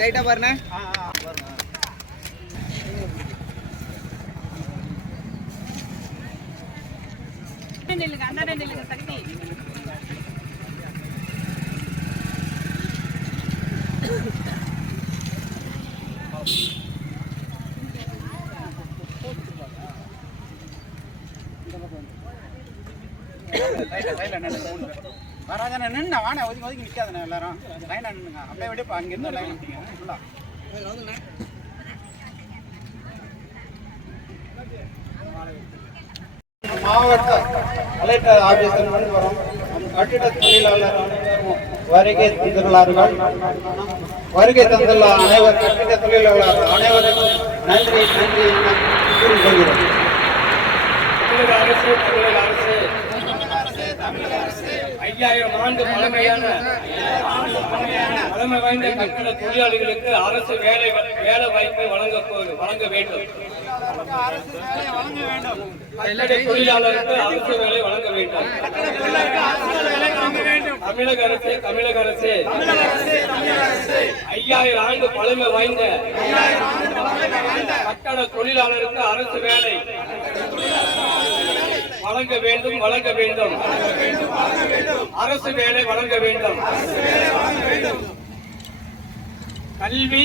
லைட்டா பாருண்ணே. வராதானே நின்று வானே ஒதுக்கி ஒதுக்கி நிற்காதுண்ணே எல்லாரும் லைனாக நின்றுங்க அப்படியே விட இப்போ அங்கேருந்து லைன் நிற்கிங்க ஃபுல்லாக மாவட்ட கலெக்டர் ஆபீஸர் வரும் கட்டிட தொழிலாளர் வருகை தந்துள்ளார்கள். வருகை தந்துள்ள அனைவர் கட்டிட தொழிலாளர் அனைவருக்கும் நன்றி நன்றி என கூறிக்கொள்கிறோம். தமிழக அரசு 5000 ஆண்டு பழமை வாய்ந்த கட்டிட தொழிலாளிகளுக்கு அரசு வேலை வாய்ப்பை வழங்க வேண்டும். கட்டிட தொழிலாளருக்கு அரசு வேலை வழங்க வேண்டும். தமிழக அரசு 5000 ஆண்டு பழமை வாய்ந்த கட்டட தொழிலாளருக்கு அரசு வேலை வழங்க வேண்டும். அரசு வேலை வழங்க வேண்டும். கல்வி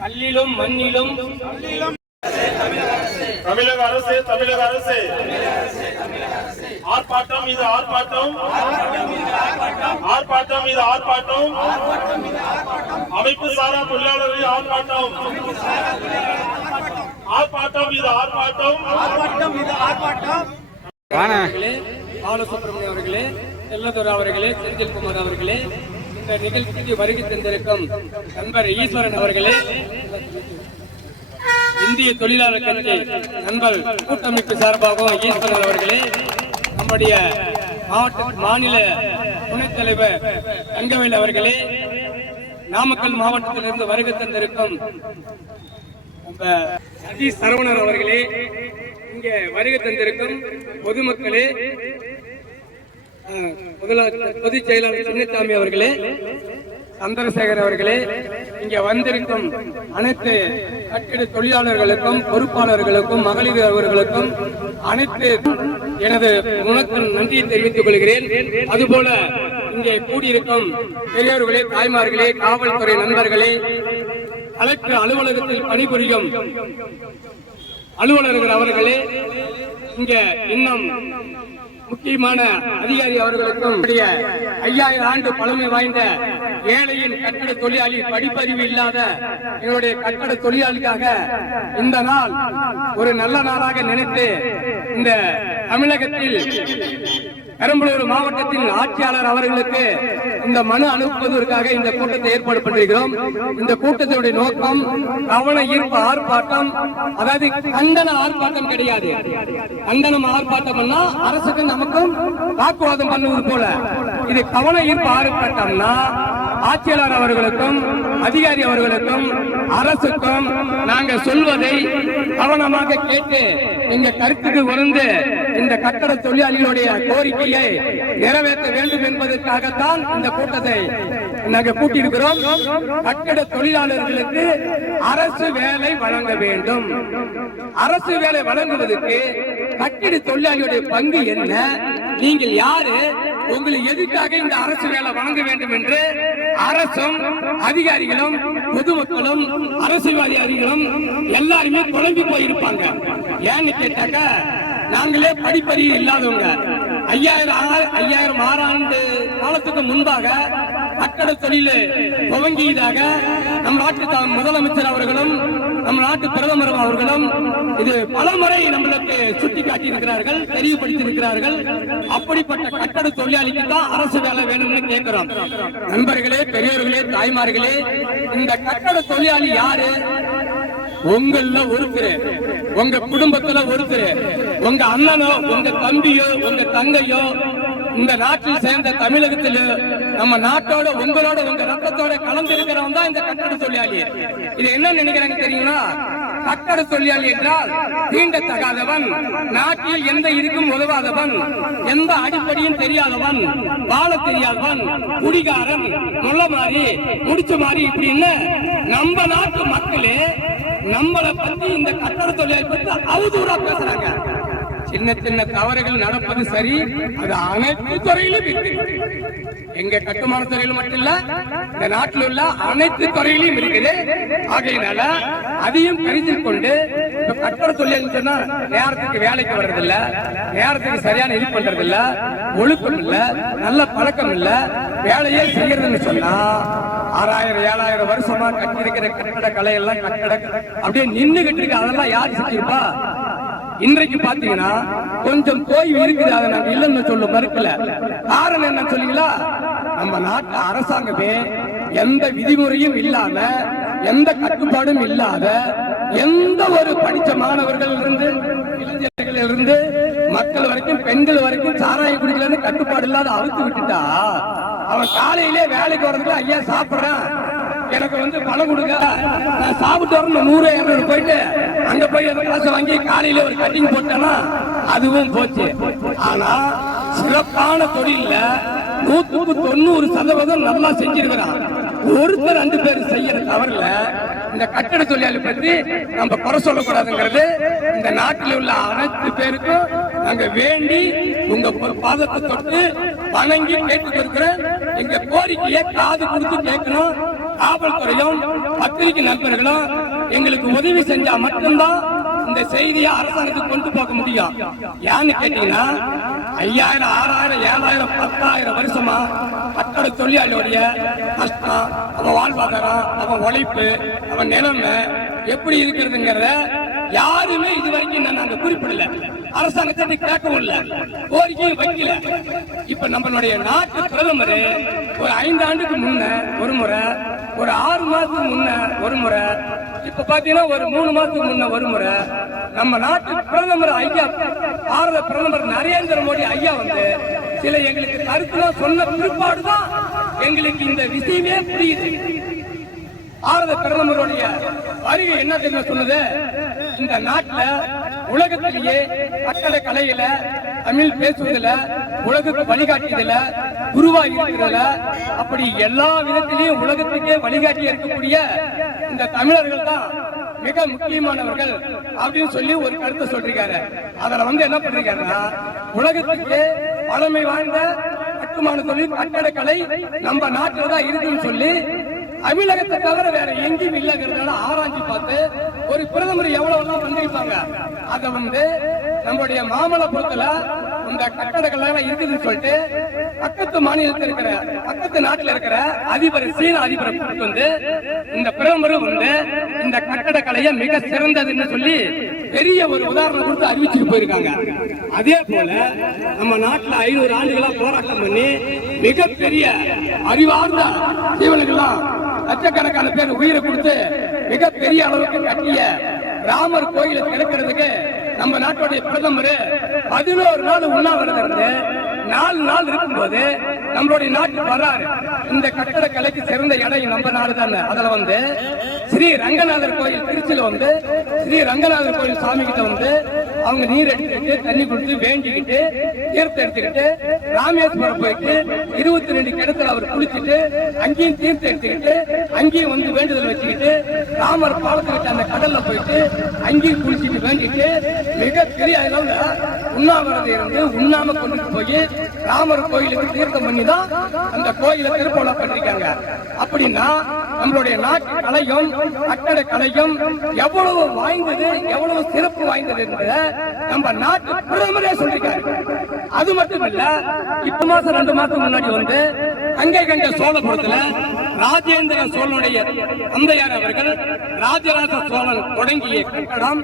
கல்லிலும் மண்ணிலும் தமிழக அரசு ஆர்ப்பாட்டம் இது ஆர்ப்பாட்டம் அமைப்பு சாரா தொழிலாளர்கள் ஆர்ப்பாட்டம் இது ஆர்ப்பாட்டம் பாலசுப்ரமணியம் அவர்களே, செல்லதுரை அவர்களே, செந்தில்குமார் அவர்களே, இந்த நிகழ்ச்சிக்கு வருகை தந்திருக்கும் நண்பர் ஈஸ்வரன் அவர்களே, இந்திய தொழிலாளர் கட்சி நண்பர் கூட்டமைப்பு சார்பாகவும் ஈஸ்வரன் அவர்களே, நம்முடைய மாநில துணைத் தலைவர் தங்கவேல் அவர்களே, நாமக்கல் மாவட்டத்திலிருந்து வருகை தந்திருக்கும் சதீஷ் சரவணன் அவர்களே, இங்கே வருகை தந்திருக்கும் பொதுமக்களே, பொதுச் செயலாளர் சின்னசாமி அவர்களே, சந்திரசேகர் அவர்களே, இங்கே வந்திருக்கும் அனைத்து கட்டிட தொழிலாளர்களுக்கும் பொறுப்பாளர்களுக்கும் மகளிர் அவர்களுக்கும் அனைத்து எனது உணர்வு நன்றியை தெரிவித்துக் கொள்கிறேன். அதுபோல இங்கே கூடியிருக்கும் பெரியோர்களே, தாய்மார்களே, காவல்துறை நண்பர்களே, கலெக்டர் அலுவலகத்தில் பணிபுரியும் அலுவலர்கள் அவர்களே, இங்க இன்னும் முக்கியமான அதிகாரி அவர்களுக்கும் 5000 ஆண்டு பழமை வாய்ந்த ஏழையின் கட்டட தொழிலாளி படிப்பறிவு இல்லாத எங்களுடைய கட்டட தொழிலாளிக்காக இந்த நாள் ஒரு நல்ல நாளாக நினைத்து இந்த தமிழகத்தில் பெரம்பலூர் மாவட்டத்தின் ஆட்சியாளர் அவர்களுக்கு இந்த மனு அனுப்புவதற்காக இந்த கூட்டத்தை ஏற்பாடு பண்ணிருக்கிறோம். இந்த கூட்டத்தினுடைய நோக்கம் கவன ஈர்ப்பு ஆர்ப்பாட்டம், அதாவது கண்டன ஆர்ப்பாட்டம் கிடையாது. கண்டனம் ஆர்ப்பாட்டம்னா அரசுக்கு நமக்கும் வாக்குவாதம் பண்ணுவது போல, இது கவன ஈர்ப்பு ஆர்ப்பாட்டம்னா ஆட்சியாளர் அவர்களுக்கும் அதிகாரி அவர்களுக்கும் அரசுக்கும் நாங்கள் சொல்வதை கவனமாக கேட்டு எங்க கருத்துக்கு உணர்ந்து இந்த கட்டட தொழிலாளிகளுடைய கோரிக்கையை நிறைவேற்ற வேண்டும் என்பதற்காகத்தான் இந்த கூட்டத்தை நாங்கள் கூட்டியிருக்கிறோம். கட்டட தொழிலாளர்களுக்கு அரசு வேலை வழங்க வேண்டும். அரசு வேலை வழங்குவதற்கு கட்டிட தொழிலாளியுடைய பங்கு என்ன, நீங்கள் யாரு, உங்களுக்கு எதுக்காக இந்த அரசு வேலை வழங்க வேண்டும் என்று அரசும் அதிகாரிகளும் பொதுமக்களும் அரசியல்வாதிகளும் எல்லாருமே குழம்பி போயிருப்பாங்க. ஏன்னு கேட்டாக்க, நாங்களே படிப்பறிவு இல்லாதவங்க. 5000 ஆறாண்டு காலத்துக்கு முன்பாக கட்டட தொழில் துவங்கியதாக நம் நாட்டு முதலமைச்சர் அவர்களும் நம் நாட்டு பிரதமர் அவர்களும் இது பலமுறை நம்மளுக்கு சுட்டிக்காட்டி இருக்கிறார்கள், தெளிவுபடுத்தியிருக்கிறார்கள். அப்படிப்பட்ட கட்டட தொழிலாளிக்கு தான் அரசு வேலை வேணும்னு கேட்கிறோம். நண்பர்களே, பெரியவர்களே, தாய்மார்களே, இந்த கட்டட தொழிலாளி யாரு? உங்கள ஒருத்தர், உங்க குடும்பத்துல ஒருத்தர், உங்க அண்ணனோ உங்க தம்பியோ உங்க தங்கையோ இந்த நாட்டில் சேர்ந்த தமிழகத்தில் நம்ம நாட்டோட உங்களோட உங்க ரத்தத்தோட கலந்து இருக்கிறவன் தான் இந்த கட்டட தொழிலாளி. இது என்ன நினைக்கிறாங்க தெரியுங்களா? கட்டட தொழிலாளி என்றால் தீண்டத்தகாதவன், நாட்டில் எந்த இருக்கும் உதவாதவன், எந்த அடிப்படையும் தெரியாதவன், வாழ தெரியாதவன், குடிகாரன், முள்ள மாறி முடிச்ச மாறி இப்படின்னு நம்ம நாட்டு மக்களே நம்மளை பத்தி இந்த கட்டட தொழிலாளி பத்தி அவதூறா பேசுறாங்க. சின்ன சின்ன தவறுகள் நடப்பது சரி, அது அனைத்து துறையிலும் இருக்கு. எங்க கட்டுமான துறையிலும் மட்டும் இல்ல, இந்த நாட்டில் உள்ள அனைத்து துறையிலும் இருக்குது. ஆகையினால அதையும் கருத்தில் கொண்டு இப்ப கட்டட தொழில் சொன்னா நேரத்துக்கு வேலைக்கு வர்றதில்ல, நேரத்துக்கு சரியான இது பண்றது இல்ல, ஒழுக்கம் இல்ல, நல்ல பழக்கம் இல்ல, வேலையே செய்யறதுன்னு சொன்னா 6000 7000 வருஷமா கட்டி இருக்கிற கட்டட கலையெல்லாம் கட்டட அப்படியே நின்றுகிட்டு இருக்கு. அதெல்லாம் யாரு செஞ்சிருப்பா? இன்றைக்கு பாத்தீங்கன்னா கொஞ்சம் கோயில் இருக்குது, அதை நாங்க இல்லைன்னு சொல்ல மறுக்கல. காரணம் என்ன சொல்லுங்களா? நம்ம நாட்டு அரசாங்கமே எந்த விதிமுறையும் இல்லாம, எந்த கட்டுப்பாடும் இல்லாத, எந்த ஒரு படிச்ச மாணவர்கள் இருந்து இளைஞர்கள் இருந்து மக்கள் வரைக்கும் பெண்கள் வரைக்கும் சாராயம் குடிக்கலன்னு கட்டுப்பாடு இல்லாத அழுத்து விட்டுட்டா, அவன் காலையிலே வேலைக்கு வர்றதுக்கு ஐயா சாப்பிடுறான், எனக்கு பணம் கொடுங்க, நான் சாப்பிட்டு வரணும் 100 200 போயிட்டு அங்க போய் காசு வாங்கி காலையில ஒரு கட்டிங் போட்டேன்னா அதுவும் போச்சு. ஆனா சிறப்பான தொழில 100% நல்லா செஞ்சிருக்கிறான். ஒருத்தர் 2 பேர் செய்யற தவறுல இந்த கட்டட தொழிலாளி பத்தி நம்ம குறை சொல்லக்கூடாதுங்கிறது இந்த நாட்டில் உள்ள அனைத்து பேருக்கும் நாங்க வேண்டி உங்க பாதத்தை தொட்டு வணங்கி கேட்டுக்கிறேன். எங்க கோரிக்கையை காது கொடுத்து கேட்கணும். காவல்துறையும் பத்திரிகை நண்பர்களும் எங்களுக்கு உதவி செஞ்சா மட்டும்தான் இந்த செய்தியை அரசாங்கத்துக்கு கொண்டு போக முடியும். ஏன்னு கேட்டீங்கன்னா 5000 6000 7000 10000 வருஷமா கட்டட தொழிலாளியோடைய கஷ்டம், அவன் வாழ்வாதாரம், அவன் உழைப்பு, அவன் நிலைமை எப்படி இருக்கிறதுங்கிறத யாருமே இதுவரைக்கும் நாங்க குறிப்பிடல. அரசாங்கத்தை கேட்கவும் இல்ல, கோரிக்கையும் வைக்கல. இப்ப நம்மளுடைய நாட்டு பிரதமர் ஒரு 5 ஆண்டுக்கு முன்ன ஒரு முறை, ஒரு 6 மாசத்துக்கு முன்ன ஒரு முறை, இப்ப பாத்தீங்கன்னா ஒரு 3 மாசத்துக்கு முன்ன ஒரு முறை நம்ம நாட்டு பிரதமர் ஐயா, பாரத பிரதமர் நரேந்திர மோடி ஐயா சில எங்களுக்கு கருத்துலாம் சொன்ன பிற்பாடுதான் எங்களுக்கு இந்த விஷயமே புரியுது. பாரத பிரதமருடைய வருகை என்ன தெரியுமா சொன்னது? இந்த நாட்டுல உலகத்திலேயே கட்டட கலையில, தமிழ் பேசுவதில், உலகுக்கு வழிகாட்டியதுல, குருவாக இருக்கிறதுல, அப்படி எல்லா விதத்திலையும் உலகத்துக்கே வழிகாட்டி இருக்கக்கூடிய இந்த தமிழர்கள் தான் மிக முக்கியமானவர்கள் அப்படின்னு சொல்லி ஒரு கருத்தை சொல்றாரு. அதுல என்ன பண்றாருன்னா, உலகத்துக்கு பழமை வாய்ந்த கட்டுமான தொழில் கட்டட கலை நம்ம நாட்டில் தான் இருக்குன்னு சொல்லி தமிழகத்தை தவிர வேற எங்கேயும் இல்லைங்கிறதுனால ஆராய்ச்சி பார்த்து ஒரு பிரதமர் எவ்வளவு வந்திருப்பாங்க. அதை நம்முடைய மாமல்லபுரத்துல இந்த கட்டடங்கள் இருக்குதுன்னு சொல்லிட்டு பக்கத்து மாநிலத்தில் இருக்கிற, பக்கத்து நாட்டில் இருக்கிற அதிபர், சீன அதிபரை இந்த பிரதமர் இந்த கட்டட கலையை மிக சிறந்ததுன்னு சொல்லி பெரிய ஒரு உதாரணம் கொடுத்து அறிவிச்சுட்டு போயிருக்காங்க. அதே போல நம்ம நாட்டில் 500 ஆண்டுகளா போராட்டம் பண்ணி மிகப்பெரிய அறிவார்ந்த ஜீவனுக்கெல்லாம் லட்சக்கணக்கான பேர் உயிரை கொடுத்து மிகப்பெரிய அளவுக்கு கட்டிய ராமர் கோயிலை திறக்கிறதுக்கு நம்ம நாட்டுடைய பிரதமர் 11 நாள் உண்ணாவிரதம் இருந்து 4 நாள் இருக்கும்போது நம்மளுடைய நாட்டுக்கு வர்றாரு. இந்த கட்டட கலைக்கு சிறந்த இடம் நம்ம நாடு தானே. அதுல ஸ்ரீ ரங்கநாதர் கோயில் திருச்சியில ஸ்ரீ ரங்கநாதர் கோயில் சாமி கிட்ட அவங்க நீர் எடுத்துக்கிட்டு தண்ணி கொடுத்து வேண்டிக்கிட்டு தீர்த்தம் எடுத்துக்கிட்டு ராமேஸ்வரம் போயிட்டு 22 கிணத்துல அவர் குளிச்சுட்டு அங்கேயும் தீர்த்தம் எடுத்துக்கிட்டு அங்கேயும் வேண்டுதல் வச்சுக்கிட்டு ராமர் பாலத்துக்கிட்ட அந்த கடல்ல போயிட்டு அங்கேயும் குளிச்சுட்டு வேண்டிட்டு மிகப்பெரிய அளவுல உண்ணாவிரதம் இருந்து உண்ணாம கொண்டுட்டு போய் ராமர் கோயிலுக்கு தீர்த்தம் பண்ணி தான் அந்த கோயிலை திருப்போலா பண்ணிருக்காங்க. அப்படின்னா நம்மளுடைய நாட்டு கலையும் கட்டட கலையும் எவ்வளவு வாய்ந்தது, எவ்வளவு சிறப்பு வாய்ந்தது என்பதை நம்ம நாட்டு பிரதமரே சொல்லிருக்காரு. அது மட்டும் இல்ல, இப்ப மாசம் 2 மாசம் முன்னாடி கங்கை கண்ட சோழபுரத்துல ராஜேந்திர சோழனுடைய தந்தையார் அவர்கள் ராஜராஜ சோழன் தொடங்கிய கட்டடம்,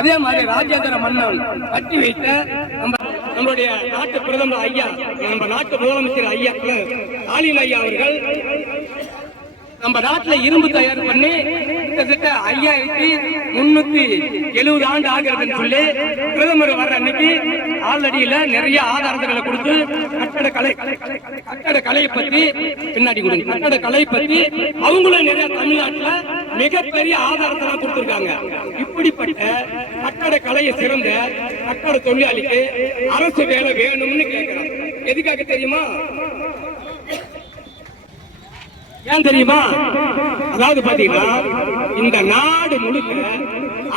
அதே மாதிரி ராஜேந்திர மன்னன் கட்டி வைத்த நம்மளுடைய நாட்டு பிரதமர் ஐயா, நம்ம நாட்டு முதலமைச்சர் ஐயா ஸ்டாலின் ஐயா அவர்கள் நம்ம நாட்டுல இரும்பு தயார் பண்ணி கிட்டத்தட்ட 5370 ஆண்டு ஆகிறதுன்னு சொல்லி பிரதமர் வர்ற அன்னைக்கு ஆல்ரெடியில நிறைய ஆதாரங்களை கொடுத்து கட்டட கலையை பத்தி பின்னாடி கொடுங்க, கட்டட கலை பத்தி அவங்களும் நிறைய தமிழ்நாட்டுல மிகப்பெரிய ஆதாரத்தை கொடுத்திருக்காங்க. இப்படிப்பட்ட கட்டட கலையை சிறந்த கட்டட தொழிலாளிக்கு அரசு வேலை வேணும்னு கேட்கிறாங்க. எதுக்காக தெரியுமா? ஏன் தெரியுமா? அதாவது பாத்தீங்கன்னா இந்த நாடு முழுக்க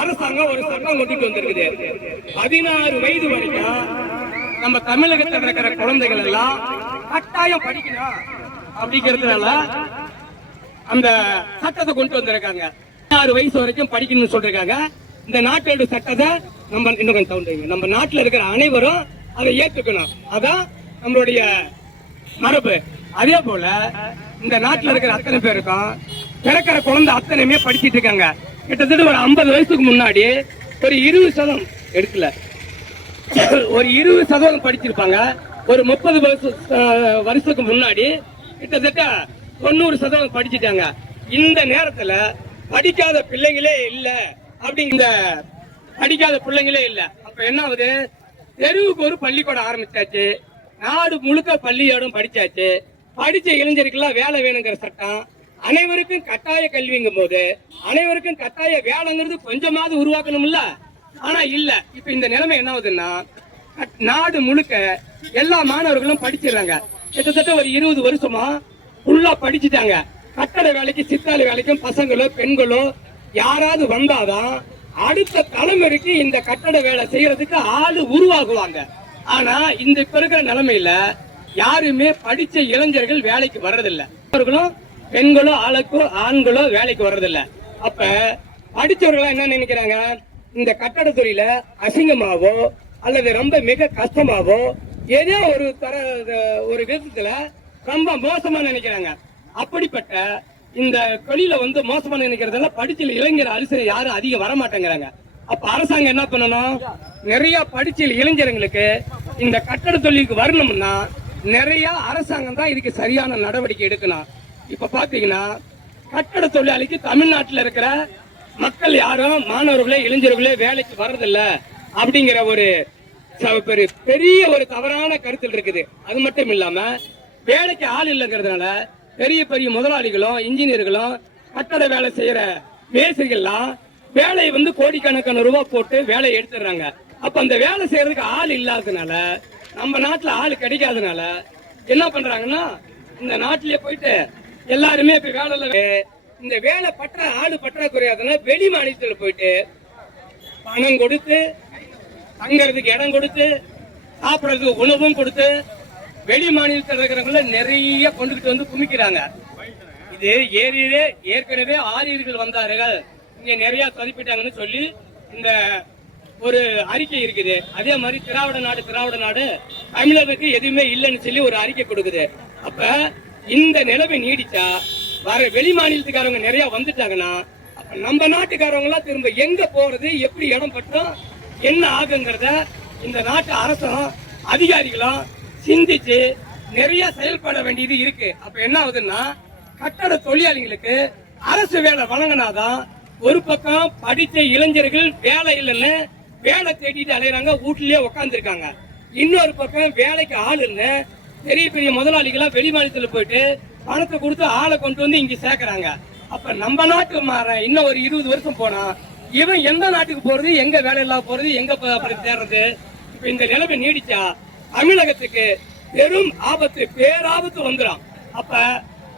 அரசாங்கம் ஒரு சட்டம் கொண்டுட்டு வந்திருக்குது. 16 வயது வரைக்கும் நம்ம தமிழகத்தில் இருக்கிற குழந்தைகள் எல்லாம் கட்டாயம் படிக்கணும் அப்படிங்கிறதுனால அந்த சட்டத்தை கொண்டு வந்திருக்காங்க. 16 வயசு வரைக்கும் படிக்கணும்னு சொல்றாங்க. இந்த நாட்டோட சட்டத்தை நம்ம இன்னும் கொஞ்சம் தவுண்டுங்க. நம்ம நாட்டில் இருக்கிற அனைவரும் அதை ஏற்றுக்கணும். அதான் நம்மளுடைய மரபு. அதே போல இந்த நாட்டில் இருக்கிற அத்தனை பேருக்கும் பிறக்கிற குழந்தை அத்தனையுமே படிச்சிட்டு இருக்காங்க. கிட்டத்தட்ட ஒரு 50 வயசுக்கு முன்னாடி ஒரு 20% எடுக்கல, ஒரு 20% படிச்சிருப்பாங்க. ஒரு 30 வருஷத்துக்கு முன்னாடி கிட்டத்தட்ட 90% படிச்சுட்டாங்க. இந்த நேரத்துல படிக்காத பிள்ளைங்களே இல்ல. அப்படிங்கிற படிக்காத பிள்ளைங்களே இல்ல. அப்ப என்ன ஆகுது? தெருவுக்கு ஒரு பள்ளிக்கூடம் ஆரம்பிச்சாச்சு. நாடு முழுக்க பள்ளியோடும் படிச்சாச்சு. படிச்ச இளைஞருக்கெல்லாம் வேலை வேணுங்கிற சட்டம், அனைவருக்கும் கட்டாய கல்விங்கும் போது அனைவருக்கும் கட்டாய வேலைங்கிறது கொஞ்சமாவது உருவாக்கணும்ல. ஆனா இல்ல. இப்ப இந்த நிலைமை என்ன ஆகுதுன்னா, நாடு முழுக்க எல்லா மாணவர்களும் படிச்சிடறாங்க. கிட்டத்தட்ட ஒரு 20 வருஷமா ஃபுல்லா படிச்சுட்டாங்க. கட்டட வேலைக்கு சித்தாளு வேலைக்கும் பசங்களோ பெண்களோ யாராவது வந்தாதான் அடுத்த தலைமுறைக்கு இந்த கட்டட வேலை செய்யறதுக்கு ஆளு உருவாகுவாங்க. ஆனா இந்த இப்ப இருக்கிற நிலைமையில யாருமே படிச்ச இளைஞர்கள் வேலைக்கு வர்றதில்லை. அவர்களும் பெண்களோ ஆண்களோ வேலைக்கு வர்றதில்லை. அப்ப படிச்சவர்கள் என்ன நினைக்கிறாங்க? இந்த கட்டட தொழில அசிங்கமாவோ அல்லது ரொம்ப மிக கஷ்டமாவோ ஏதோ ஒரு விதத்துல ரொம்ப மோசமா நினைக்கிறாங்க. அப்படிப்பட்ட இந்த தொழில மோசமா நினைக்கிறதால படிச்ச இளைஞர் அரிசனை யாரும் அதிகம் வரமாட்டேங்கிறாங்க. அப்ப அரசாங்கம் என்ன பண்ணணும்? நிறைய படிச்ச இளைஞர்களுக்கு இந்த கட்டட தொழிலுக்கு வரணும்னா நிறைய அரசாங்கம் தான் இதுக்கு சரியான நடவடிக்கை எடுக்கணும். இப்ப பாத்தீங்கன்னா கட்டட தொழிலாளிக்கு தமிழ்நாட்டில் இருக்கிற மக்கள் யாரும் மாணவர்களே இளைஞர்களே வேலைக்கு வர்றதில்ல அப்படிங்கிற ஒரு பெரிய ஒரு தவறான கருத்தில் இருக்குது. அது மட்டும் இல்லாம வேலைக்கு ஆள் இல்லைங்கிறதுனால பெரிய பெரிய முதலாளிகளும் இன்ஜினியர்களும் கட்டட வேலை செய்யற மேஸ்திரிகள்லாம் வேலையை கோடிக்கணக்கான ரூபாய் போட்டு வேலையை எடுத்துடுறாங்க. அப்ப அந்த வேலை செய்யறதுக்கு ஆள் இல்லாததுனால, நம்ம நாட்டுல ஆள் கிடைக்காதனால என்ன பண்றாங்கன்னா, இந்த நாட்டிலேயே போயிட்டு எல்லாருமே இப்ப வேலை இந்த வேலை ஆளு பற்றாக்குறையாதனால வெளி மாநிலத்தில் போயிட்டு பணம் கொடுத்து தங்கறதுக்கு இடம் கொடுத்து சாப்பிடறதுக்கு உணவும் கொடுத்து வெளி மாநிலத்தில் இருக்கிறவங்கள நிறைய கொண்டுகிட்டு குமிக்கிறாங்க. இது ஏற்கனவே ஆரியர்கள் வந்தார்கள், இங்க நிறைய பதிப்பிட்டாங்கன்னு சொல்லி இந்த ஒரு அறிக்கை இருக்குது. அதே மாதிரி திராவிட நாடு தமிழருக்கு எதுவுமே இல்லைன்னு சொல்லி ஒரு அறிக்கை கொடுக்குது. அப்ப இந்த நிலைமை நீடிச்சா வர வெளி மாநிலத்துக்காரங்க நிறைய வந்துட்டாங்கன்னா அப்ப நம்ம நாட்டுக்காரங்க எல்லாம் திரும்ப எங்க போறது, எப்படி இடம் பட்டோம், என்ன ஆகுங்கிறத இந்த நாட்டு அரசும் அதிகாரிகளும் சிந்திச்சு நிறைய செயல்பட வேண்டியது இருக்கு. அப்ப என்ன ஆகுதுன்னா, கட்டட தொழிலாளிகளுக்கு அரசு வேலை வழங்கினாதான் ஒரு பக்கம் படித்த இளைஞர்கள் வேலை இல்லைன்னு வேலை தேடிட்டு அலையிறாங்க, வீட்டுலயே உட்கார்ந்து இருக்காங்க. இன்னொரு பக்கம் வேலைக்கு ஆள் இல்ல, பெரிய பெரிய முதலாளிகளா வெளி மாநிலத்தில் போயிட்டு பணத்தை கொடுத்து ஆளை கொண்டு இங்க சேர்க்கறாங்க. அப்ப நம்ம நாட்டு மாற இன்னும் ஒரு 20 வருஷம் போனா இவன் எந்த நாட்டுக்கு போறது, எங்க வேலை இல்லாம போறது, எங்க தேர்றது? இப்ப இந்த நிலைமை நீடிச்சா தமிழகத்துக்கு பெரும் ஆபத்து, பேராபத்து வந்துடும். அப்ப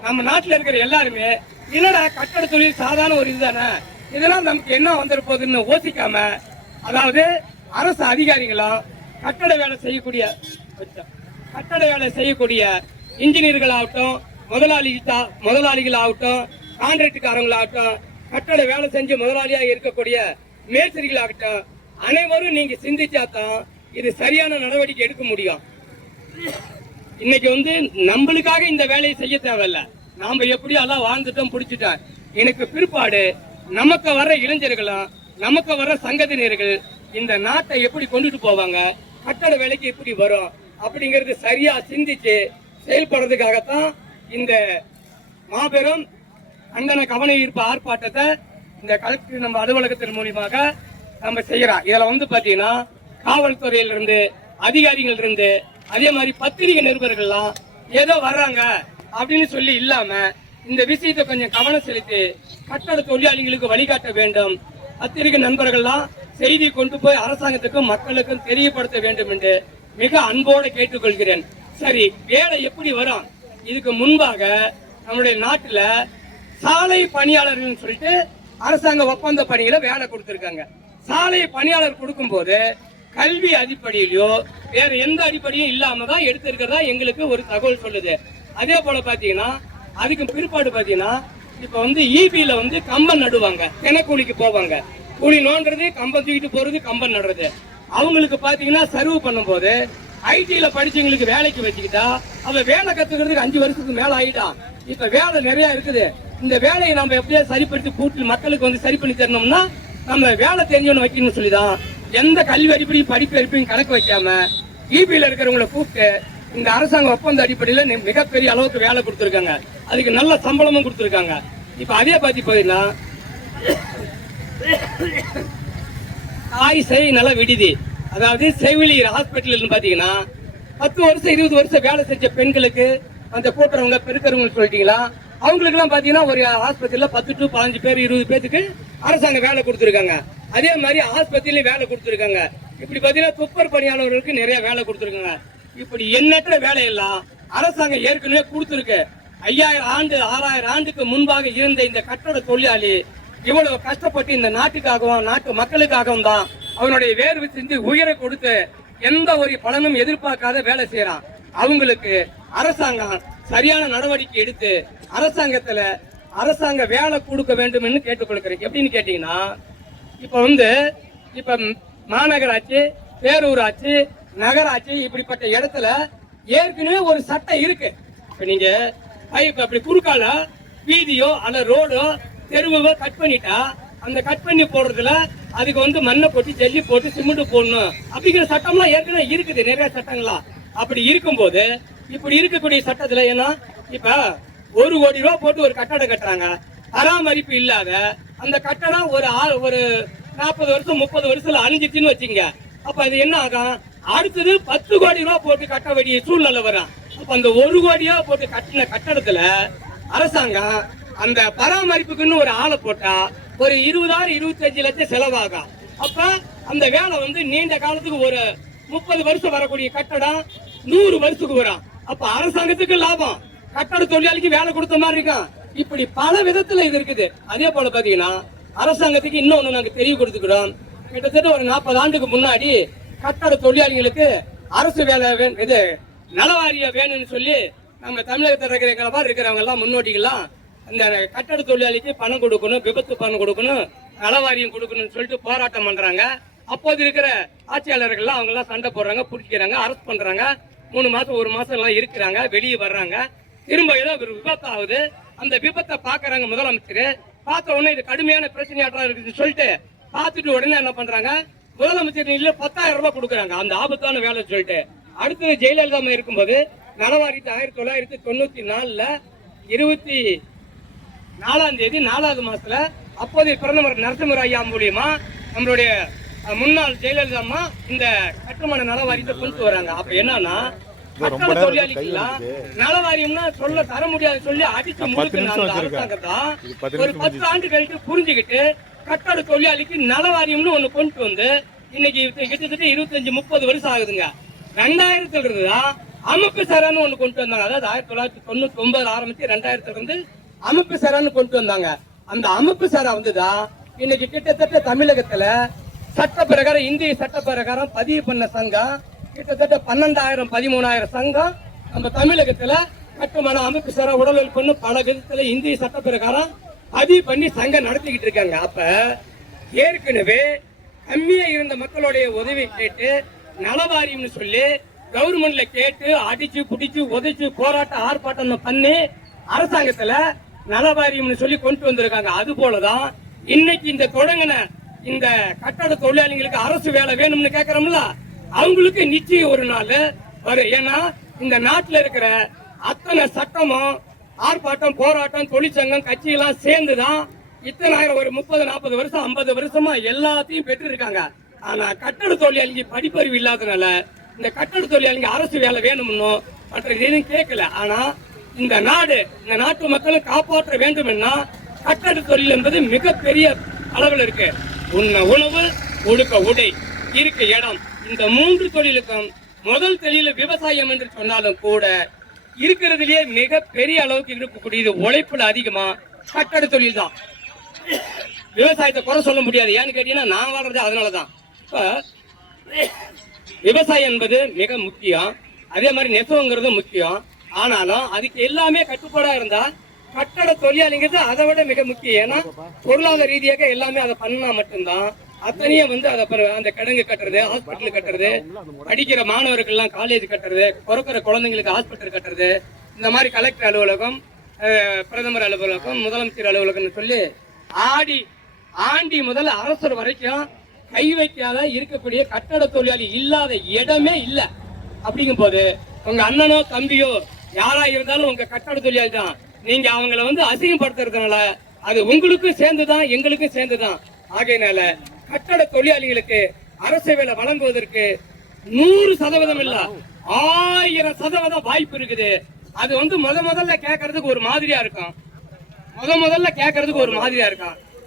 நம்ம நாட்டுல இருக்கிற எல்லாருமே என்னடா கட்டட தொழில் சாதாரண ஒரு இதுதானே, இதெல்லாம் நமக்கு என்ன வந்துட போகுதுன்னு யோசிக்காம, அதாவது அரசு அதிகாரிகளும் கட்டட வேலை செய்யக்கூடிய இன்ஜினியர்கள் ஆகட்டும், முதலாளிகள் ஆகட்டும், கான்ட்ராக்டுக்காரங்களாகட்டும், கட்டட வேலை செஞ்சு முதலாளியா இருக்கக்கூடிய மேஸ்திரிகள் ஆகட்டும், அனைவரும் நீங்க சிந்திச்சாதான் இது சரியான நடவடிக்கை எடுக்க முடியும். இன்னைக்கு நம்மளுக்காக இந்த வேலையை செய்ய தேவையில்ல, நாம எப்படியோ எல்லாம் வாழ்ந்துட்டோம், பிடிச்சிட்டோம். எனக்கு பிற்பாடு நமக்கு வர்ற இளைஞர்களும் நமக்கு வர்ற சங்கத்தினர்கள் இந்த நாட்டை எப்படி கொண்டுட்டு போவாங்க, கட்டட வேலைக்கு எப்படி வரும் அப்படிங்கிறது சரியா சிந்திச்சு செயல்படுறதுக்காகத்தான் இந்த மாபெரும் கண்டன கவன ஈர்ப்பு ஆர்ப்பாட்டத்தை இந்த கலெக்டர் நம்ம அலுவலகத்தின் மூலியமாக நம்ம செய்யறோம். இதுல பாத்தீங்கன்னா காவல்துறையிலிருந்து அதிகாரிகள் இருந்து அதே மாதிரி பத்திரிகை நிருபர்கள்லாம் ஏதோ வர்றாங்க அப்படின்னு சொல்லி இல்லாம இந்த விஷயத்தை கொஞ்சம் கவனம் செலுத்தி கட்டட தொழிலாளிகளுக்கு வழிகாட்ட வேண்டும். பத்திரிகை நண்பர்கள்லாம் செய்தி கொண்டு போய் அரசாங்கத்துக்கும் மக்களுக்கும் தெரியப்படுத்த வேண்டும் என்று மிக அன்போடு கேட்டுக்கொள்கிறேன். சரி, வேலை எப்படி வரும்? இதுக்கு முன்பாக நம்முடைய நாட்டுல சாலை பணியாளர்கள் சொல்லிட்டு அரசாங்க ஒப்பந்த பணியில வேலை கொடுத்திருக்காங்க. சாலை பணியாளர் கொடுக்கும் போது கல்வி அடிப்படையிலயோ வேற எந்த அடிப்படையும் இல்லாம தான் எடுத்திருக்கிறதா எங்களுக்கு ஒரு தகவல் சொல்லுது. அதே போல பாத்தீங்கன்னா அதுக்கு பிற்பாடு பாத்தீங்கன்னா இப்ப வந்து ஈபில வந்து கம்பம் நடுவாங்க, தினக்கூலிக்கு போவாங்க. கூலி நோண்டுறது, கம்பம் தூக்கிட்டு போறது, கம்பம் நடுறது. அவங்களுக்கு பாத்தீங்கன்னா சர்வ் பண்ணும் போது ஐடில படிச்சவங்களுக்கு வேலைக்கு வச்சுக்கிட்டா அவ வேலை கத்துக்கிறதுக்கு 5 வருஷத்துக்கு மேல ஆயிட்டான். இப்ப வேலை நிறைய இருக்குது. இந்த வேலையை நம்ம எப்படியா சரிப்படுத்தி கூட்டு மக்களுக்கு வந்து சரி பண்ணி தரணும்னா நம்ம வேலை தெரிஞ்சவனு வைக்கணும்னு சொல்லிதான் எந்த கல்வி அடிப்படையும் படிப்பு அடிப்படையும் கணக்கு வைக்காம ஈபில இருக்கிறவங்களை கூப்பிட்டு இந்த அரசாங்க ஒப்பந்த அடிப்படையில மிகப்பெரிய அளவுக்கு வேலை கொடுத்திருக்காங்க. அதுக்கு நல்ல சம்பளமும் கொடுத்திருக்காங்க. இப்ப அதே பாத்தீங்கன்னா தாய் சேய் நல விடுதி, அதாவது செவிலியர் ஹாஸ்பிட்டல் பாத்தீங்கன்னா 10 வருஷம் 20 வருஷம் வேலை செஞ்ச பெண்களுக்கு அந்த கூட்டுறவங்க பெருக்கிறவங்க சொல்லிட்டீங்களா, அவங்களுக்கு எல்லாம் பாத்தீங்கன்னா ஒரு ஆஸ்பத்திரியில 10 to 15 பேர் 20 பேருக்கு அரசாங்க வேலை கொடுத்திருக்காங்க. அதே மாதிரி ஆஸ்பத்திரியில வேலை கொடுத்திருக்காங்க. இப்படி பாத்தீங்கன்னா துப்பர் பணியாளர்களுக்கு நிறைய வேலை கொடுத்திருக்காங்க. இப்படி எண்ணற்ற வேலையெல்லாம் அரசாங்கம் ஏற்கனவே கொடுத்திருக்கு. 5000 ஆண்டு 6000 ஆண்டுக்கு முன்பாக இருந்த இந்த கட்டட தொழிலாளி இவ்வளவு கஷ்டப்பட்டு இந்த நாட்டுக்காகவும் நாட்டு மக்களுக்காகவும் தான் அவனுடைய வேர்வை செஞ்சு உயிரை கொடுத்து எந்த ஒரு பலனும் எதிர்பார்க்காத வேலை செய்யறான். அவங்களுக்கு அரசாங்கம் சரியான நடவடிக்கை எடுத்து அரசாங்க வேலை கொடுக்க வேண்டும் என்று கேட்டுக்கொள்கிறேன். எப்படின்னு கேட்டீங்கன்னா இப்ப மாநகராட்சி, பேரூராட்சி, நகராட்சி இப்படிப்பட்ட இடத்துல ஏற்கனவே ஒரு சட்டம் இருக்கு. இப்ப நீங்க அப்படி குறுக்கால வீதியோ அல்ல ரோடோ தெருவோ கட் பண்ணிட்டா அந்த கட் பண்ணி போடுறதுல அதுக்கு வந்து மண்ணை போட்டு ஜல்லி போட்டு சிமெண்ட் போடணும் அப்படிங்கிற சட்டம்லாம் ஏற்கனவே இருக்குது, நிறைய சட்டங்கள்லாம். அப்படி இருக்கும்போது இப்படி இருக்கக்கூடிய சட்டத்துல ஏன்னா இப்ப 1 கோடி ரூபாய் போட்டு ஒரு கட்டடம் கட்டுறாங்க, பராமரிப்பு இல்லாத அந்த கட்டடம் ஒரு 40 வருஷம் 30 வருஷத்துல அழிஞ்சிச்சுன்னு வச்சுங்க. அப்ப அது என்ன ஆகும்? அடுத்தது 10 கோடி ரூபாய் போட்டு கட்ட வேண்டிய சூழ்நிலை வரும். அப்ப அந்த 1 கோடி ரூபாய் போட்டு கட்டின கட்டடத்துல அரசாங்கம் அந்த பராமரிப்புக்குன்னு ஒரு ஆளை போட்டா ஒரு 20,000 25 லட்சம் செலவாகும். அப்ப அந்த வேலை வந்து நீண்ட காலத்துக்கு ஒரு 30 வருஷம் வரக்கூடிய கட்டடம் 100 வருஷத்துக்கு வரும். அப்ப அரசாங்கத்துக்கு லாபம், கட்டட தொழிலாளிக்கு வேலை கொடுத்த மாதிரி இருக்கும். இப்படி பல விதத்துல இது இருக்குது. அதே போல பாத்தீங்கன்னா அரசாங்கத்துக்கு இன்னொன்னு நாங்க தெளிவுபடுத்திக்கிறோம். கிட்டத்தட்ட ஒரு 40 ஆண்டுக்கு முன்னாடி கட்டட தொழிலாளிகளுக்கு அரசு வேலை இது நலவாரிய வேணும்னு சொல்லி நம்ம தமிழகத்தில் இருக்கிறவங்க எல்லாம் முன்னோட்டிகள்லாம் இந்த கட்டட தொழிலாளிக்கு பணம் கொடுக்கணும், விபத்து பணம் கொடுக்கணும், நலவாரியம் கொடுக்கணும்னு சொல்லிட்டு போராட்டம் பண்றாங்க. அப்போது இருக்கிற ஆட்சியாளர்கள்லாம் அவங்க எல்லாம் சண்டை போடுறாங்க, பிடிக்கிறாங்க, அரெஸ்ட் பண்றாங்க. 3 மாசம் 1 மாசம் எல்லாம் இருக்கிறாங்க, வெளியே வர்றாங்க. திரும்ப ஏதோ ஒரு விபத்து ஆகுது. அந்த விபத்தை பாக்குறாங்க முதலமைச்சர். பார்த்த உடனே இது கடுமையான பிரச்சனையாட்டா இருக்குன்னு சொல்லிட்டு பார்த்துட்டு உடனே என்ன பண்றாங்க, முதலமைச்சர் 10,000 ரூபாய் கொடுக்குறாங்க அந்த ஆபத்தான வேலை சொல்லிட்டு. அடுத்தது ஜெயலலிதா இருக்கும்போது நலவாரியத்தை 1994ல 24ஆம் தேதி 4வது மாசத்துல அப்போதைய பிரதமர் நரசிம்ம ஐயா மூலியமா நம்மளுடைய முன்னாள் ஜெயலலிதா அம்மா இந்த கட்டுமான நலவாரியத்தை கொண்டு வராங்க. அப்ப என்னன்னா கட்டட தொழிலாளிகள்லாம் நலவாரியம்னா சொல்ல தர முடியாது சொல்லி அடிச்சு முழுக்க அரசாங்கத்தான் ஒரு 10 ஆண்டு கழித்து புரிஞ்சுக்கிட்டு கட்டட தொழிலாளிக்கு நலவாரியம்னு ஒண்ணு கொண்டு வந்து இன்னைக்கு கிட்டத்தட்ட 25-30 வருஷம் ஆகுதுங்க. 2000ல இருந்துதான் அமைப்பு சரான்னு ஒண்ணு கொண்டு வந்தாங்க. அதாவது 1999 ஆரம்பிச்சு 2000ல இருந்து அமைப்பு சரான்னு கொண்டு வந்தாங்க. அந்த அமைப்பு சரா வந்துதான் இன்னைக்கு கிட்டத்தட்ட தமிழகத்துல சட்ட பிரகாரம் இந்திய சட்ட பிரகாரம் பதிவு பண்ண சங்கம் கிட்டத்தட்ட 12,000-13,000 சங்கம் நம்ம தமிழகத்துல கட்டுமான அமைப்பு சரா உடல் கொண்டு பல விதத்துல இந்திய சட்ட பிரகாரம் பதிவு பண்ணி சங்கம் நடத்திக்கிட்டு இருக்காங்க. அப்ப ஏற்கனவே கம்மியா இருந்த மக்களுடைய உதவி கேட்டு நலவாரியம்னு சொல்லி கவர்மெண்ட்ல கேட்டு அடிச்சு புடிச்சு உதைச்சு போராட்டம் ஆர்ப்பாட்டம் பண்ணி அரசாங்கத்துல நலவாரியம்னு சொல்லி கொண்டு வந்திருக்காங்க. அது போலதான் இன்னைக்கு இந்த தொடங்கின இந்த கட்டட தொழிலாளிகளுக்கு அரசு வேலை வேணும்னு கேக்குறோம்ல, அவங்களுக்கு நிச்சயம் ஒரு நாள் வரும். ஏன்னா இந்த நாட்டுல இருக்கிற அத்தனை சட்டமும் ஆர்ப்பாட்டம் போராட்டம் தொழிற்சங்கம் கட்சி எல்லாம் சேர்ந்துதான் இத்தனாயிரம் ஒரு 30-40 வருஷம் 50 வருஷமா எல்லாத்தையும் பெற்று இருக்காங்க. ஆனா கட்டட தொழிலாளிக்கு படிப்பறிவு இல்லாதனால இந்த கட்டட தொழிலாளிக்கு அரசு வேலை வேணும்னு மற்ற எதுவும் கேட்கல. ஆனா இந்த நாட்டு மக்களை காப்பாற்ற வேண்டும்னா கட்டட தொழில் என்பது மிகப்பெரிய அளவில் இருக்கு. உண்ண உணவு, ஒடுக்க உடை, இருக்க இடம், இந்த 3 தொழிலுக்கும் முதல் தொழில் விவசாயம் என்று சொன்னாலும் கூட இருக்கிறதுலயே மிக பெரிய அளவுக்கு இருக்கக்கூடியது உழைப்புல அதிகமா கட்டட தொழில் தான். விவசாயத்தை குறை சொல்ல முடியாது. ஏன்னு கேட்டீங்கன்னா நான் வாழ்றது அதனாலதான். இப்ப விவசாயம் என்பது மிக முக்கியம், அதே மாதிரி நெசவுங்கிறது முக்கியம். ஆனாலும் அதுக்கு எல்லாமே கட்டுப்பாடா இருந்தா கட்டட தொழிலாளிங்கிறது அதை விட மிக முக்கியம். ஏன்னா பொருளாதார ரீதியாக எல்லாமே அதை பண்ணா மட்டும்தான் அத்தனையும் அதை அந்த கிடங்கு கட்டுறது, ஹாஸ்பிட்டல் கட்டுறது, படிக்கிற மாணவர்கள் எல்லாம் காலேஜ் கட்டுறது, பிறக்கிற குழந்தைங்களுக்கு ஹாஸ்பிட்டல் கட்டுறது, இந்த மாதிரி கலெக்டர் அலுவலகம், பிரதமர் அலுவலகம், முதலமைச்சர் அலுவலகம்னு சொல்லி ஆண்டி முதல் அரசர் வரைக்கும் கை வைக்காத இருக்கக்கூடிய கட்டட தொழிலாளி இல்லாத இடமே இல்லை. அப்படிங்கும் போது உங்க அண்ணனோ தம்பியோ யாரா இருந்தாலும் உங்க கட்டட தொழிலாளி தான். நீங்க அவங்கள அசிங்கப்படுத்துறதுனால அது உங்களுக்கும் சேர்ந்துதான் எங்களுக்கும் சேர்ந்துதான். ஆகையினால கட்டட தொழிலாளிகளுக்கு அரசு வேலை வழங்குவதற்கு 100% இல்ல 1000% வாய்ப்பு இருக்குது. அது முதல்ல கேட்கறதுக்கு ஒரு மாதிரியா இருக்கும்.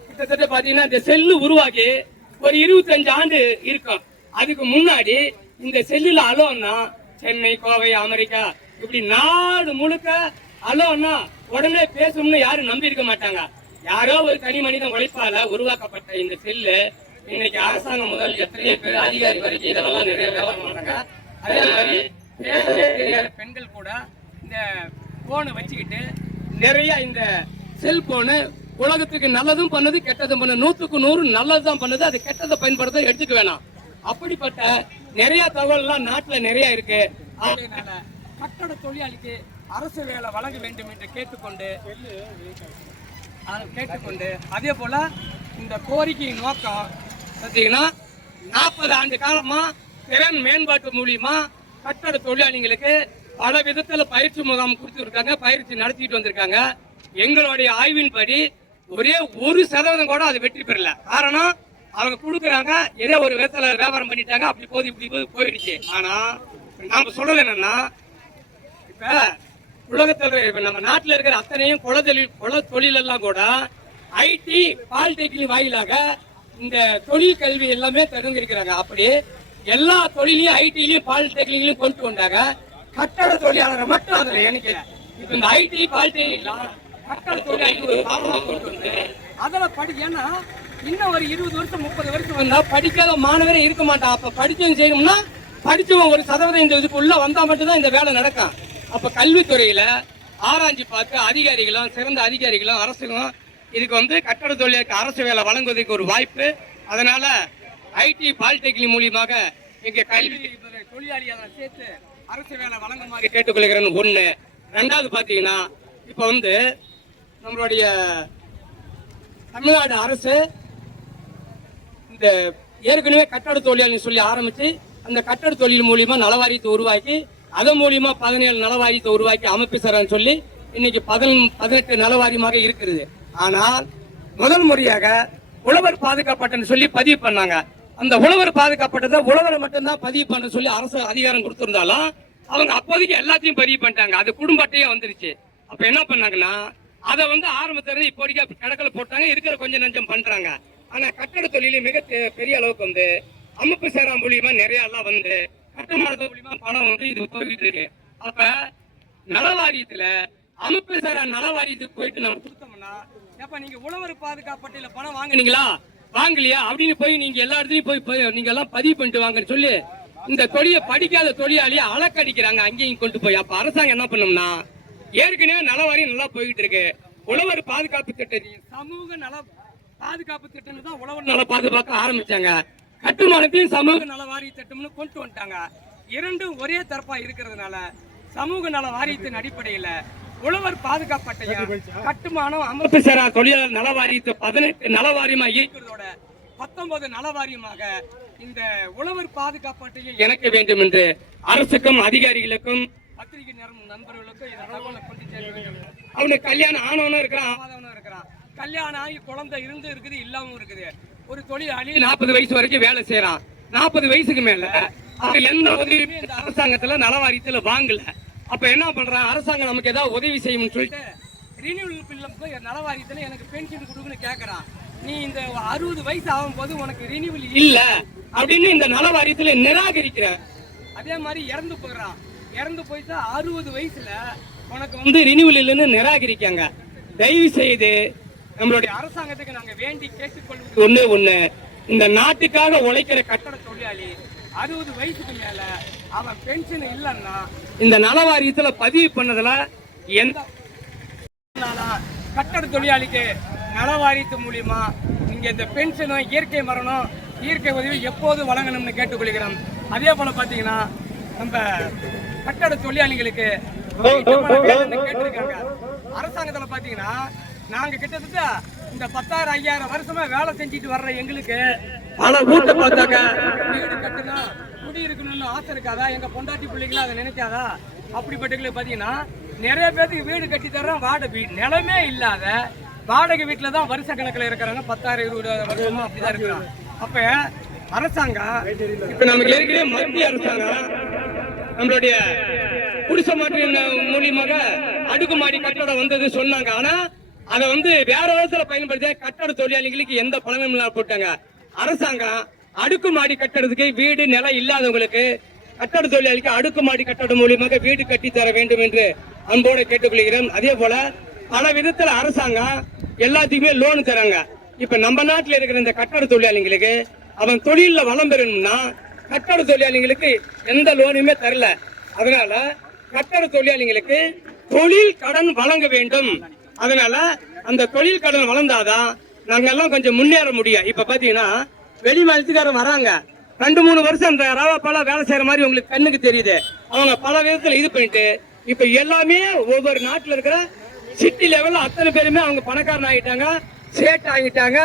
கிட்டத்தட்ட பாத்தீங்கன்னா இந்த செல்லு உருவாக்கி ஒரு 25 ஆண்டு இருக்கும். அதுக்கு முன்னாடி இந்த செல்லுல அலோன்னா சென்னை, கோவை, அமெரிக்கா இப்படி நாடு முழுக்க அலோன்னா உடனே பேசணும்னு யாரும் நம்பி இருக்க மாட்டாங்க. யாரோ ஒரு தனி மனிதன் உழைப்பால உருவாக்கப்பட்ட இந்த செல்லு இன்னைக்கு அரசாங்கம் முதல் எத்தனையோ பேர் அதிகாரி வரைக்கும் இதெல்லாம் நிறைய விவரம் பண்றாங்க. அதே மாதிரி பேசவே தெரியாத பெண்கள் கூட இந்த போனை வச்சுக்கிட்டு நிறைய இந்த செல்போனு உலகத்துக்கு நல்லதும் பண்ணுது, கெட்டதும் பண்ணுது. 100க்கு 100 நல்லதுதான் பண்ணுது, அது கெட்டதை பயன்படுத்த எடுத்துக்க வேணாம். அப்படிப்பட்ட நிறைய தகவல் எல்லாம் நாட்டுல நிறைய இருக்கு. அதனால கட்டட தொழிலாளிக்கு அரசு வேலை வழங்க வேண்டும் என்று கேட்டுக்கொண்டு அதே போல இந்த கோரிக்கையின் நோக்கம் பார்த்தீங்கன்னா 40 ஆண்டு காலமா திறன் மேம்பாட்டு மூலியமா கட்டட தொழிலாளிகளுக்கு பல விதத்துல பயிற்சி முகாம் கொடுத்துருக்காங்க, பயிற்சி நடத்திட்டு வந்திருக்காங்க. எங்களுடைய ஆய்வின்படி ஒரே 1% கூட அது வெற்றி பெறல. காரணம் அவங்க கொடுக்குறாங்க, ஏதோ ஒரு விதத்துல வியாபாரம் பண்ணிட்டாங்க, அப்படி இப்படி போயிடுச்சு. ஆனா நாம சொல்றது என்னன்னா, இப்ப உலகத்துல நம்ம நாட்டுல இருக்கிற அத்தனையும் குல தொழில் எல்லாம் கூட ஐடி பாலிடெக்னிக் வாயிலாக இந்த தொழில் கல்வி எல்லாமே தெரிஞ்சிருக்கிறாங்க. அப்படி எல்லா தொழிலையும் ஐடிலையும் பாலிடெக்னிக்லயும் கொண்டு வந்தாங்க. கட்டட தொழிலாளர் மட்டும் அதுல எண்ணிக்கல. இப்ப இந்த ஐடி பாலிடெக்னிக் கட்டட தொழிலாளர் கொண்டு வந்து அதில் ஏன்னா இன்னும் ஒரு 20 வருஷம் 30 வருஷம் வந்தா படிக்காத மாணவரே இருக்க மாட்டான். அப்ப படிச்சவன் செய்யணும்னா படிச்சவன் 1% இந்த இதுக்குள்ள வந்தா மட்டும்தான் இந்த வேலை நடக்கும். அப்ப கல்வித்துறையில ஆராய்ச்சி பார்த்து அதிகாரிகளும் சிறந்த அதிகாரிகளும் அரசுகளும் இதுக்கு கட்டட தொழிலுக்கு அரசு வேலை வழங்குவதற்கு ஒரு வாய்ப்பு. அதனால ஐடி பாலிடெக்னிக் மூலியமாக இங்க கல்வி தொழிலாளியை சேர்த்து அரசு வேலை வழங்குமாறு கேட்டுக்கொள்கிறேன். ஒண்ணு. ரெண்டாவது பாத்தீங்கன்னா இப்ப நம்மளுடைய தமிழ்நாடு அரசு இந்த ஏற்கனவே கட்டட தொழிலாளி சொல்லி ஆரம்பிச்சு அந்த கட்டட தொழில் மூலியமா நலவாரியத்தை உருவாக்கி அதன் மூலியமா 17 நலவாரியத்தை உருவாக்கி அமைப்பு சார்ன்னு சொல்லி இன்னைக்கு 18 நலவாரியமாக இருக்கிறது. ஆனால் முதல் முறையாக உழவர் பாதுகாப்பட்டன்னு சொல்லி பதிவு பண்ணாங்க. அந்த உழவர் பாதுகாப்பட்டதை உழவரை மட்டும்தான் பதிவு பண்ண சொல்லி அரசு அதிகாரம் கொடுத்திருந்தாலும் அவங்க அப்போதைக்கு எல்லாத்தையும் பதிவு பண்ணிட்டாங்க. அது குடும்ப அட்டையே வந்துருச்சு. அப்ப என்ன பண்ணாங்கன்னா அதை ஆரம்பத்துல இப்போதைக்கு கடற்கல போட்டாங்க, இருக்கிற கொஞ்சம் நஞ்சம் பண்றாங்க. ஆனா கட்டட தொழில மிக பெரிய அளவுக்கு அமைப்பு சாரா மூலியமா நிறைய எல்லாம் கட்டுமானது மூலியமா பணம் இது போயிட்டு இருக்கு. அப்ப நலவாரியத்துல அமைப்பு சாரா நலவாரியத்துக்கு போயிட்டு நம்ம கொடுத்தோம்னா, எப்ப நீங்க உழவர் பாதுகாப்பட்டையில பணம் வாங்குனீங்களா வாங்கலையா அப்படின்னு போய் நீங்க எல்லா இடத்துலயும் போய் நீங்க எல்லாம் பதிவு பண்ணிட்டு வாங்கன்னு சொல்லி இந்த தொழிலை படிக்காத தொழிலாளியை அலக்கடிக்கிறாங்க அங்கேயும் கொண்டு போய். அப்ப அரசாங்கம் என்ன பண்ணோம்னா, ஏற்கனவே நலவாரியம் நல்லா போயிட்டு இருக்கு. உழவர் பாதுகாப்பு திட்டம் சமூக நல பாதுகாப்பு திட்டம் தான் உழவர் நல பாதுகாக்க ஆரம்பிச்சாங்க. கட்டுமானத்தையும் சமூக நல வாரிய திட்டம்னு கொண்டு வந்துட்டாங்க. இரண்டும் ஒரே தரப்பா இருக்கிறதுனால சமூக நல வாரியத்தின் அடிப்படையில உழவர் பாதுகாப்பட்டைய கட்டுமானம் அமைப்பு சாரா தொழிலாளர் நல வாரியத்தை 18 நலவாரியமா இயக்கிறதோட 19 நலவாரியமாக இந்த உழவர் பாதுகாப்பட்டையை இணைக்க வேண்டும் என்று அரசுக்கும் அதிகாரிகளுக்கும் பத்திரிகை நண்பர்களுக்கும் இதை தகவலை கொண்டு சேர்க்க வேண்டும். அவனுக்கு கல்யாணம் ஆனவனும் இருக்கிறான், ஆகாதவனும் இருக்கிறான். கல்யாணம் ஆகி குழந்தை இருக்குது இல்லாம இருக்குது. ஒரு தொழிலாளி 40 வயசு வரைக்கும் வேலை செய்யறான். 40 வயசுக்கு மேல அவர் எந்த உதவியுமே இந்த அரசாங்கத்துல நலவாரியத்துல வாங்கல. அப்ப என்ன பண்றான், அரசாங்கம் நமக்கு ஏதாவது உதவி செய்யும்னு சொல்லிட்டு ரினியூவல் பில்லுக்கு நலவாரியத்துல எனக்கு பென்ஷன் கொடுக்குன்னு கேட்கறான். நீ இந்த 60 வயசு ஆகும் போது உனக்கு ரினியூவல் இல்ல அப்படின்னு இந்த நலவாரியத்துல நிராகரிக்கிற. அதே மாதிரி இறந்து போயிடறான். இறந்து போயிட்டா 60 வயசுல உனக்கு வந்து ரினியூவல் இல்லைன்னு நிராகரிக்காங்க. தயவு செய்து நம்மளுடைய அரசாங்கத்துக்கு நாங்க வேண்டி கேட்டுக்கொள்வது ஒண்ணு, இந்த நாட்டுக்காக உழைக்கிற கட்டட தொழிலாளி 60 வயசுக்கு மேல அவன் பென்ஷன் இல்லைன்னா இந்த நலவாரியத்துல பதிவு பண்ணதுல எந்த கட்டட தொழிலாளிக்கு நலவாரியத்து மூலியமா நீங்க இந்த பென்ஷனும் இயற்கை மரணம் இயற்கை உதவி எப்போது வழங்கணும்னு கேட்டுக்கொள்கிறோம். அதே போல பாத்தீங்கன்னா நம்ம கட்டட தொழிலாளிகளுக்கு கேட்டிருக்காங்க. அரசாங்கத்துல பாத்தீங்கன்னா நாங்க கிட்டத்தட்ட இந்த 10,000 5,000 வருஷமா வேலை செஞ்சுட்டு வர்ற எங்களுக்கு பல வீட்டை பார்த்தாங்க வீடு கட்டணும் குடி இருக்கணும்னு ஆசை இருக்காதா, எங்க பொண்டாட்டி பிள்ளைங்களும் அதை நினைக்காதா? அப்படிப்பட்டவங்களுக்கு பாத்தீங்கன்னா நிறைய பேருக்கு வீடு கட்டி தர்றோம், வாடகை நிலமே இல்லாத வாடகை வீட்டுல தான் வருஷ கணக்கில் இருக்கிறாங்க. 10,000 20,000 வருஷமா அப்படிதான் இருக்கிறாங்க. அப்ப அரசாங்கம் இப்ப நமக்கு ஏற்கனவே மத்திய அரசாங்கம் நம்மளுடைய குடிசை மாற்று மூலியமாக அடுக்குமாடி கட்டடம் வந்தது சொன்னாங்க. ஆனா அதை வந்து வேற விதத்துல பயன்படுத்த கட்டட தொழிலாளிகளுக்கு எந்த பலனும் இல்லாம போட்டாங்க. அரசாங்கம் அடுக்குமாடி கட்டடத்துக்கு வீடு நிலம் இல்லாதவங்களுக்கு கட்டட தொழிலாளிக்கு அடுக்குமாடி கட்டடம் மூலியமாக வீடு கட்டி தர வேண்டும் என்று அன்போடு கேட்டுக்கொள்கிறோம். அதே போல பல விதத்துல அரசாங்கம் எல்லாத்துக்குமே லோன் தராங்க. இப்ப நம்ம நாட்டில் இருக்கிற இந்த கட்டட தொழிலாளிகளுக்கு அவன் தொழில வளம் பெறணும்னா கட்டட தொழிலாளிகளுக்கு எந்த லோனுமே தரல. அதனால கட்டட தொழிலாளிகளுக்கு தொழில் கடன் வழங்க வேண்டும். அதனால அந்த தொழில் கடன் வளர்ந்தாதான் நாங்க எல்லாம் கொஞ்சம் முன்னேற முடியும். இப்ப பாத்தீங்கன்னா வெளி மாநிலத்துக்காரன் வராங்க, 2-3 வருஷம் அந்த ராவாப்பால வேலை செய்யற மாதிரி உங்களுக்கு கண்ணுக்கு தெரியுது. அவங்க பல விதத்துல இது பண்ணிட்டு இப்ப எல்லாமே ஒவ்வொரு நாட்டுல இருக்கிற சிட்டி லெவல்ல அத்தனை பேருமே அவங்க பணக்காரன் ஆகிட்டாங்க, சேட் ஆகிட்டாங்க,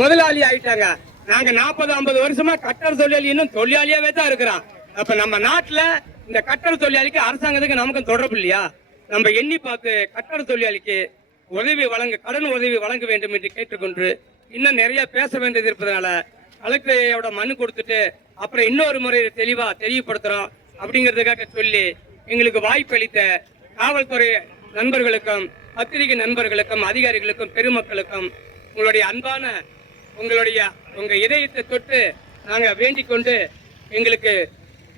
முதலாளி ஆகிட்டாங்க. நாங்க 40-50 வருஷமா கட்டட தொழிலாளி இன்னும் தொழிலாளியாவே தான் இருக்கிறோம். அப்ப நம்ம நாட்டுல இந்த கட்டட தொழிலாளிக்கு அரசாங்கத்துக்கு நமக்கு தொடர்பு இல்லையா? நம்ம எண்ணி பார்த்து கட்டட தொழிலாளிக்கு உதவி வழங்க கடன் உதவி வழங்க வேண்டும் என்று கேட்டுக்கொண்டு இன்னும் நிறைய பேச வேண்டியது இருப்பதனால கலெக்டரோட மனு கொடுத்துட்டு அப்புறம் இன்னொரு முறை தெளிவா தெளிவுபடுத்துறோம் அப்படிங்கிறதுக்காக சொல்லி எங்களுக்கு வாய்ப்பு அளித்த காவல்துறை நண்பர்களுக்கும் பத்திரிகை நண்பர்களுக்கும் அதிகாரிகளுக்கும் பெருமக்களுக்கும் உங்களுடைய அன்பான உங்க இதயத்தை தொட்டு நாங்க வேண்டிக் கொண்டு எங்களுக்கு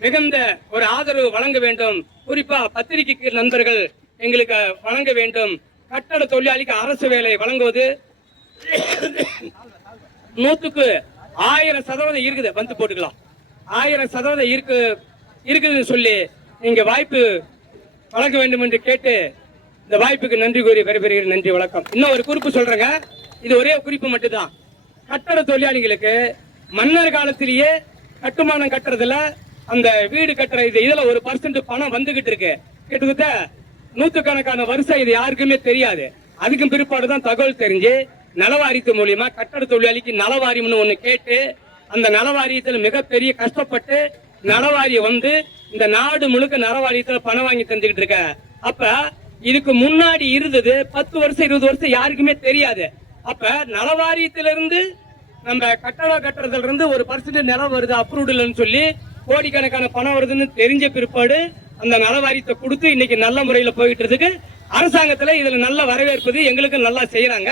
மிகுந்த ஒரு ஆதரவு வழங்க வேண்டும். குறிப்பா பத்திரிகை நண்பர்கள் எங்களுக்கு வழங்க வேண்டும். கட்டட தொழிலாளிக்கு அரசு வேலை வழங்குவது 100க்கு 1000% இருக்குது. வந்து போட்டுக்கலாம். 1000% இருக்குதுன்னு சொல்லி நீங்க வாய்ப்பு வழங்க வேண்டும் என்று கேட்டு இந்த வாய்ப்புக்கு நன்றி கூறி விடைபெறுகிறேன். நன்றி, வணக்கம். இன்னும் ஒரு குறிப்பு சொல்றேங்க, இது ஒரே குறிப்பு மட்டும்தான். கட்டட தொழிலாளிகளுக்கு மன்னர் காலத்திலேயே கட்டுமானம் கட்டுறதுல அந்த வீடு கட்டுற இதுல ஒரு % பணம் வந்துகிட்டு இருக்கு. கிட்டத்தட்ட 100கணக்கான வருஷம் இது யாருக்குமே தெரியாது. அதுக்கும் பிற்பாடுதான் தகவல் தெரிஞ்சு நலவாரியத்து மூலியமா கட்டட தொழிலாளிக்கு நலவாரியம்னு ஒண்ணு கேட்டு அந்த நலவாரியத்துல மிகப்பெரிய கஷ்டப்பட்டு நலவாரியம் வந்து இந்த நாடு முழுக்க நலவாரியத்துல பணம் வாங்கி தந்துகிட்டு இருக்க. அப்ப இதுக்கு முன்னாடி இருந்தது 10 வருஷம் 20 வருஷம் யாருக்குமே தெரியாது. அப்ப நலவாரியத்திலிருந்து நம்ம கட்டடம் கட்டுறதுல இருந்து ஒரு % நிலம் வருது அப்ரூவ்டுன்னு சொல்லி கோடிக்கணக்கான பணம் வருதுன்னு தெரிஞ்ச பிற்பாடு அந்த நலவாரியத்தை கொடுத்து இன்னைக்கு நல்ல முறையில போயிட்டு இருக்கு. அரசாங்கத்துல இதுல நல்ல வரவேற்பது எங்களுக்கு நல்லா செய்யறாங்க.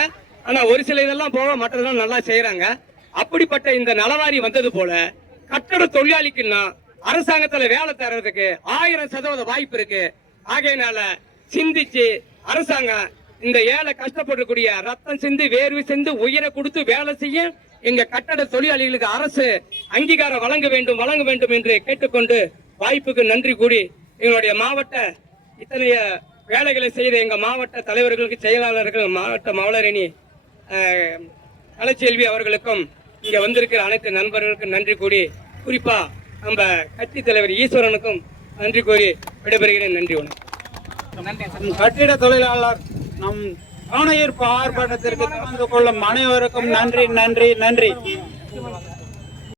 ஆனா ஒரு சில இதெல்லாம் போக மற்றதெல்லாம் நல்லா செய்யறாங்க. அப்படிப்பட்ட இந்த நலவாரி வந்தது போல கட்டட தொழிலாளிக்குன்னா அரசாங்கத்துல வேலை தர்றதுக்கு 1000% வாய்ப்பு இருக்கு. ஆகையினால சிந்திச்சு அரசாங்கம் இந்த ஏழை கஷ்டப்படக்கூடிய ரத்தம் சிந்து வேர்வை சிந்து உயிரை கொடுத்து வேலை செய்ய எங்க கட்டட தொழிலாளிகளுக்கு அரசு அங்கீகாரம் வழங்க வேண்டும் என்று கேட்டுக்கொண்டு வாய்ப்புக்கு நன்றி கூறி எங்களுடைய மாவட்ட இத்தனைய வேலைகளை செய்த எங்க மாவட்ட தலைவர்களுக்கு செயலாளர்கள் மாவட்ட மவளரணி கலைச்செல்வி அவர்களுக்கும் இங்க வந்திருக்கிற அனைத்து நண்பர்களுக்கும் நன்றி கூறி குறிப்பா நம்ம கட்சி தலைவர் ஈஸ்வரனுக்கும் நன்றி கூறி விடைபெறுகிறேன். நன்றி, வணக்கம். கட்டிட தொழிலாளர் நம் கவனஈர்ப்பு ஆர்ப்பாட்டத்திற்கு கலந்து கொள்ளும் அனைவருக்கும் நன்றி.